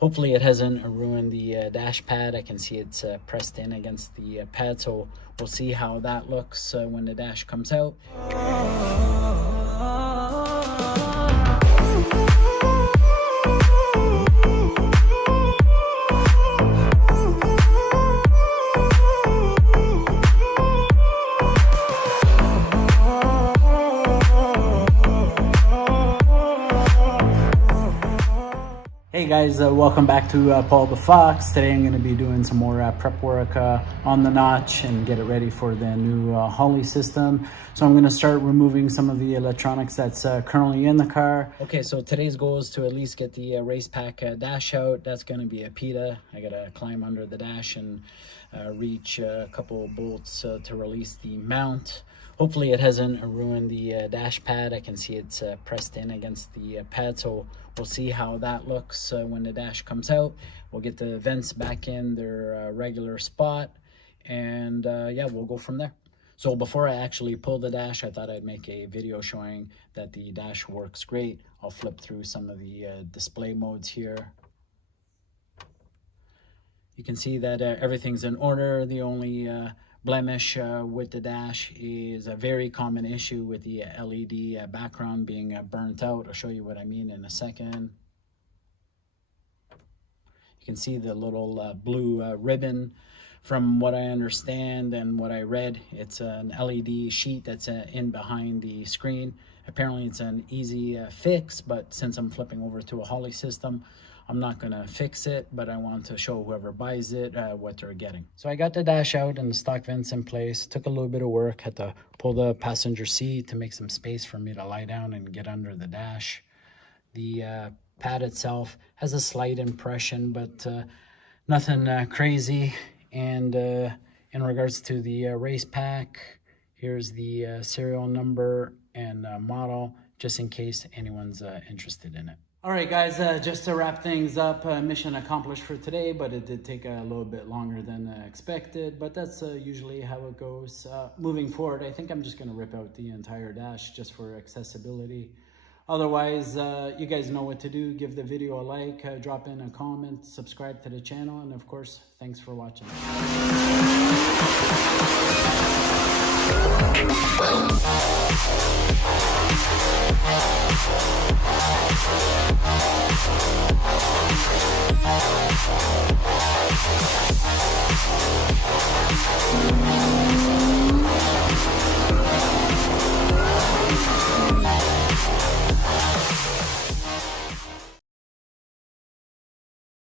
Hopefully it hasn't ruined the dash pad. I can see it's pressed in against the pad, so we'll see how that looks when the dash comes out. Hey guys, welcome back to Paul the Fox. Today I'm going to be doing some more prep work on the Notch and get it ready for the new Holley system. So I'm going to start removing some of the electronics that's currently in the car. Okay, so today's goal is to at least get the Racepak dash out. That's going to be a PITA. I got to climb under the dash and reach a couple of bolts to release the mount. Hopefully it hasn't ruined the dash pad. I can see it's pressed in against the pad, so we'll see how that looks when the dash comes out. We'll get the vents back in their regular spot, and yeah, we'll go from there. So before I actually pull the dash, I thought I'd make a video showing that the dash works great. I'll flip through some of the display modes here. You can see that everything's in order. The only blemish with the dash is a very common issue with the LED background being burnt out. I'll show you what I mean in a second. You can see the little blue ribbon. From what I understand and what I read, it's an LED sheet that's in behind the screen. Apparently it's an easy fix, but since I'm flipping over to a Holley system, I'm not going to fix it, but I want to show whoever buys it what they're getting. So I got the dash out and the stock vents in place. Took a little bit of work. Had to pull the passenger seat to make some space for me to lie down and get under the dash. The pad itself has a slight impression, but nothing crazy. And in regards to the Racepak, here's the serial number and model, just in case anyone's interested in it. All right, guys, just to wrap things up, mission accomplished for today, but it did take a little bit longer than expected, but that's usually how it goes. Moving forward, I think I'm just going to rip out the entire dash just for accessibility. Otherwise, you guys know what to do. Give the video a like, drop in a comment, subscribe to the channel, and of course, thanks for watching.